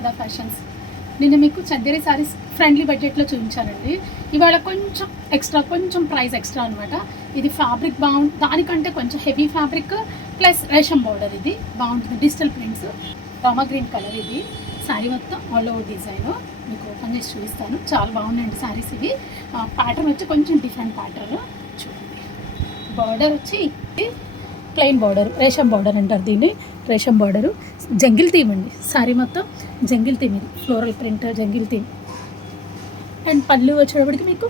Sudha fashions. నేను మీకు Chanderi saris friendly బడ్జెట్లో చూపించానండి. ఇవాళ కొంచెం ఎక్స్ట్రా, కొంచెం ప్రైస్ ఎక్స్ట్రా అనమాట. ఇది ఫ్యాబ్రిక్ బాగుంది, దానికంటే కొంచెం హెవీ ఫ్యాబ్రిక్ ప్లస్ రేషం బార్డర్. ఇది బాగుంటుంది, digital prints, Rama green colour. ఇది శారీ మొత్తం ఆల్ ఓవర్ డిజైన్. మీకు ఓపెన్ చేసి చూపిస్తాను. చాలా బాగున్నాయండి శారీస్ ఇవి. ప్యాటర్న్ వచ్చి కొంచెం డిఫరెంట్ ప్యాటర్న్. చూడండి, బార్డర్ వచ్చి ప్లెయిన్ బార్డర్, రేషం బార్డర్ అంటారు దీన్ని. రేషం బార్డరు, జంగిల్ థీమ్ అండి. శారీ మొత్తం జంగిల్ థీమ్. ఇది floral print, jungle theme. And పళ్ళు వచ్చేటప్పటికి మీకు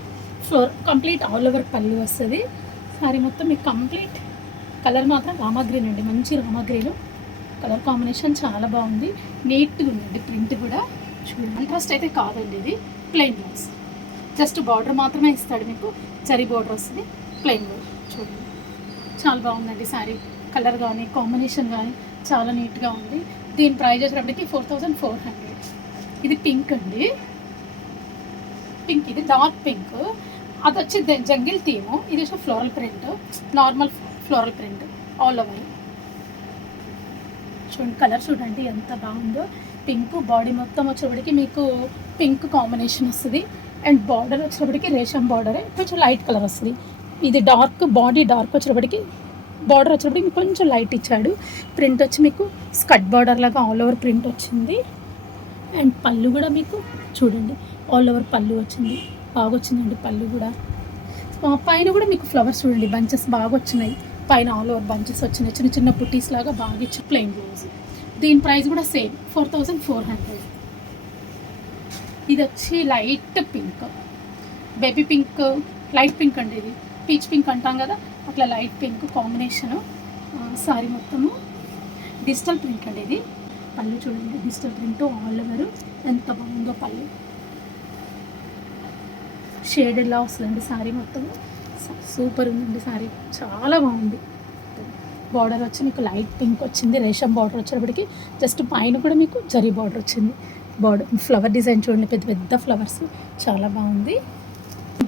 కంప్లీట్ ఆల్ ఓవర్ పళ్ళు వస్తుంది. శారీ మొత్తం మీకు కంప్లీట్ కలర్ మాత్రం రామా గ్రీన్ అండి, మంచి రామా గ్రీన్ కలర్ కాంబినేషన్. చాలా బాగుంది, నీట్గా ఉందండి. ప్రింట్ కూడా చూడండి, కాంట్రాస్ట్ అయితే కాదండి. ఇది ప్లెయిన్ బ్లౌజ్, జస్ట్ బార్డర్ మాత్రమే ఇస్తాడు మీకు. జరీ బార్డర్ వస్తుంది, ప్లెయిన్ బ్లౌజ్. చూడండి, చాలా బాగుందండి శారీ. కలర్ కానీ కాంబినేషన్ కానీ చాలా నీట్గా ఉంది. దీని ప్రైస్ వచ్చేటప్పటికి 4400. ఇది పింక్ అండి, పింక్. ఇది డార్క్ పింక్. అది వచ్చి జంగిల్ థీము. ఇది వచ్చి floral print, normal floral print all over. చూడండి, కలర్ చూడండి ఎంత బాగుందో. పింక్ బాడీ మొత్తం వచ్చేటప్పటికి మీకు పింక్ కాంబినేషన్ వస్తుంది. అండ్ బార్డర్ వచ్చేటప్పటికి రేషం బార్డరే, కొంచెం లైట్ కలర్ వస్తుంది. ఇది డార్క్, బాడీ డార్క్ వచ్చేటప్పటికి, బార్డర్ వచ్చేటప్పటికి మీకు కొంచెం లైట్ ఇచ్చాడు. ప్రింట్ వచ్చి మీకు స్కట్ బార్డర్ లాగా ఆల్ ఓవర్ ప్రింట్ వచ్చింది. అండ్ పళ్ళు కూడా మీకు చూడండి ఆల్ ఓవర్ పళ్ళు వచ్చింది, బాగా వచ్చిందండి పళ్ళు కూడా. పైన కూడా మీకు ఫ్లవర్స్ చూడండి, బంచెస్ బాగా వచ్చినాయి. పైన ఆల్ ఓవర్ బంచెస్ వచ్చినాయి, చిన్న చిన్న పుట్టీస్ లాగా బాగా ఇచ్చి. Plain blouse. దీని ప్రైస్ కూడా సేమ్ 4400. ఇది వచ్చి light pink, baby pink, light pink అండి. ఇది పీచ్ పింక్ అంటాం కదా, అట్లా లైట్ పింక్ కాంబినేషను. సారీ మొత్తము డిజిటల్ ప్రింట్ అండి. ఇది పళ్ళు చూడండి, డిజిటల్ ప్రింట్ ఆల్ ఓవర్. ఎంత బాగుందో పళ్ళు, షేడ్ ఎలా వస్తుందండి సారీ మొత్తము. సూపర్ ఉందండి సారీ, చాలా బాగుంది. బార్డర్ వచ్చి మీకు లైట్ పింక్ వచ్చింది. రేషం బార్డర్ వచ్చేటప్పటికి జస్ట్ పైన కూడా మీకు జరీ బార్డర్ వచ్చింది. బార్డర్ ఫ్లవర్ డిజైన్ చూడండి, పెద్ద పెద్ద ఫ్లవర్స్, చాలా బాగుంది.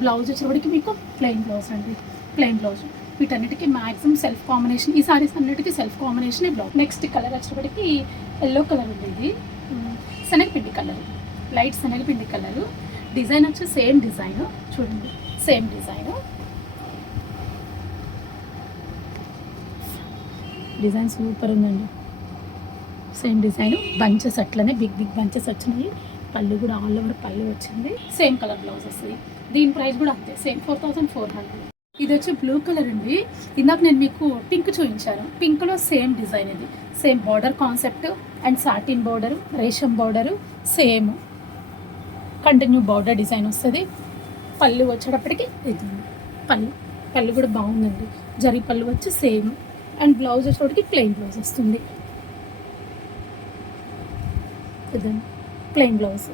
బ్లౌజ్ వచ్చేటప్పటికి మీకు ప్లెయిన్ బ్లౌజ్ అండి, ప్లెయిన్ బ్లౌజ్. వీటన్నిటికీ మ్యాక్సిమం సెల్ఫ్ కాంబినేషన్. ఈ సారీస్ అన్నిటికీ self combination blouse. Next colour వచ్చేటప్పటికి ఎల్లో కలర్ ఉంది. ఇది శనగపిండి కలర్, లైట్ శనగపిండి కలరు. డిజైన్ వచ్చి సేమ్ డిజైన్ చూడండి, సేమ్ డిజైన్. డిజైన్ సూపర్ ఉందండి, సేమ్ డిజైన్. బంచెస్ అట్లనే బిగ్ బిగ్ బంచెస్ వచ్చినాయి. పళ్ళు కూడా ఆల్ ఓవర్ పళ్ళు వచ్చింది. సేమ్ కలర్ బ్లౌజ్ వస్తుంది. దీని ప్రైస్ కూడా అంతే, సేమ్ 4400. ఇది వచ్చి బ్లూ కలర్ అండి. ఇందాక నేను మీకు పింక్ చూపించాను, పింక్లో సేమ్ డిజైన్. ఇది same border concept and satin border, రేషం border, same continue border design వస్తుంది. పళ్ళు వచ్చేటప్పటికి ఇది పళ్ళు కూడా బాగుందండి. జరీ పళ్ళు వచ్చి సేమ్. అండ్ బ్లౌజ్ వచ్చేటప్పటికి ప్లెయిన్ బ్లౌజ్ వస్తుంది. Plain blouse,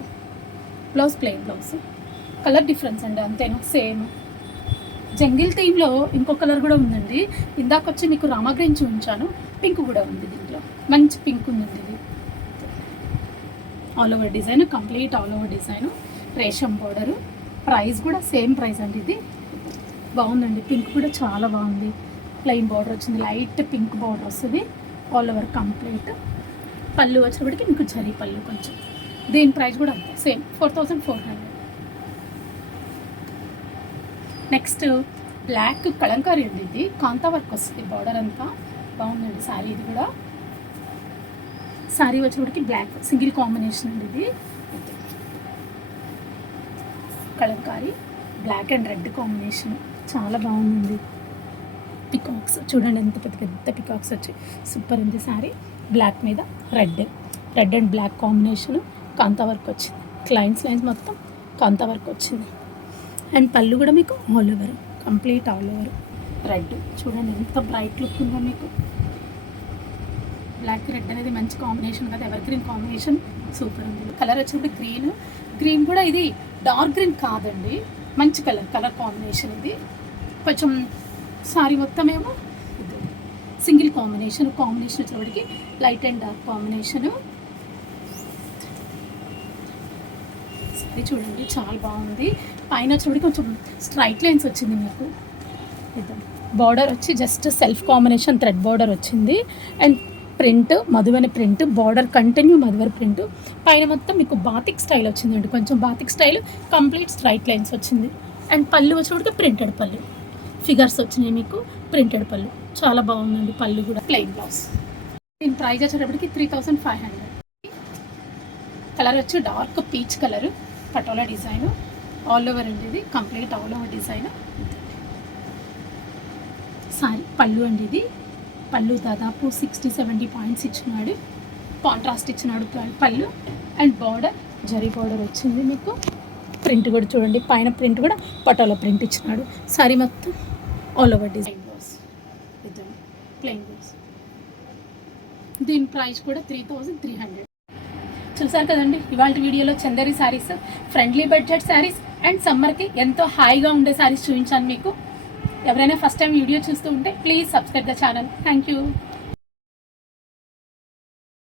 plain blouse. Colour difference అండి అంతేనా, సేమ్. జంగిల్ థీమ్లో ఇంకో కలర్ కూడా ఉందండి. ఇందాక వచ్చి మీకు రామా గ్రీన్ చూపించాను, పింక్ కూడా ఉంది. దీంట్లో మంచి పింక్ ఉందండి. ఇది all over design, complete all over design, రేషం బార్డరు. ప్రైస్ కూడా సేమ్ ప్రైస్ అండి. ఇది బాగుందండి, పింక్ కూడా చాలా బాగుంది. ప్లెయిన్ బార్డర్ వచ్చింది, లైట్ పింక్ బార్డర్ వస్తుంది ఆల్ ఓవర్ కంప్లీట్. పళ్ళు వచ్చేటప్పటికి మీకు జరీ పళ్ళు కొంచెం. దీని ప్రైస్ కూడా అంతే, సేమ్ 4400. నెక్స్ట్ బ్లాక్ కలంకారీ అండి. ఇది కాంతా వర్క్ వస్తుంది, బార్డర్ అంతా బాగుందండి శారీ. ఇది కూడా శారీ వచ్చేటప్పటికి బ్లాక్ సింగిల్ కాంబినేషన్ అండి. ఇది Kalamkari black and red combination, చాలా బాగుంది. పికాక్స్ చూడండి, ఎంత పెద్ద పెద్ద పికాక్స్ వచ్చి సూపర్ ఉంది శారీ. బ్లాక్ మీద red and black combination, kantha work వచ్చింది. లైన్స్ మొత్తం కాంతా వర్క్ వచ్చింది. అండ్ పళ్ళు కూడా మీకు all over, complete all over red. చూడండి ఎంత బ్రైట్ లుక్ ఉందో మీకు. బ్లాక్ రెడ్ అనేది మంచి కాంబినేషన్ కదా, ఎవర్ గ్రీన్ కాంబినేషన్, సూపర్ ఉంది. కలర్ వచ్చేటప్పుడు గ్రీన్ కూడా ఇది డార్క్ గ్రీన్ కాదండి, మంచి కలర్ కాంబినేషన్. ఇది కొంచెం సారీ మొత్తం ఏమో సింగిల్ కాంబినేషన్ వచ్చేటప్పటికి light and dark combination. Sorry చూడండి చాలా బాగుంది. పైన చూడండి కొంచెం స్ట్రైట్ లైన్స్ వచ్చింది మీకు. బార్డర్ వచ్చి just self combination thread border వచ్చింది. And print Madhubani print, border continue Madhubani print, పైన మొత్తం మీకు బాతిక్ స్టైల్ వచ్చిందండి, కొంచెం batik style, complete straight lines వచ్చింది. అండ్ పళ్ళు వచ్చేటికి ప్రింటెడ్ పళ్ళు, ఫిగర్స్ వచ్చినాయి మీకు, ప్రింటెడ్ పళ్ళు చాలా బాగుందండి. పళ్ళు కూడా ప్లెయిన్ బ్లౌజ్. దీని ప్రైస్ వచ్చేటప్పటికి 3500. కలర్ వచ్చి dark peach colour, patola design, all over అండి, ఇది complete all over design. Sorry పళ్ళు అండి, ఇది పళ్ళు దాదాపు 60-70 పాయింట్స్ ఇచ్చినాడు, కాంట్రాస్ట్ ఇచ్చినాడు పళ్ళు. అండ్ బార్డర్ జరీ బార్డర్ వచ్చింది మీకు, ప్రింట్ కూడా చూడండి, పైన ప్రింట్ కూడా పటోలా ప్రింట్ ఇచ్చినాడు. సారీ మొత్తం all over design blouse, plain blouse. దీని ప్రైస్ కూడా 3300. చూసారు కదండి ఇవాళ వీడియోలో Chanderi saris, friendly budget saris and సమ్మర్కి ఎంతో హాయిగా ఉండే శారీస్ చూపించాను మీకు. ఎవరైనా ఫస్ట్ టైం వీడియో చూస్తూ ఉంటే please subscribe the channel. Thank you.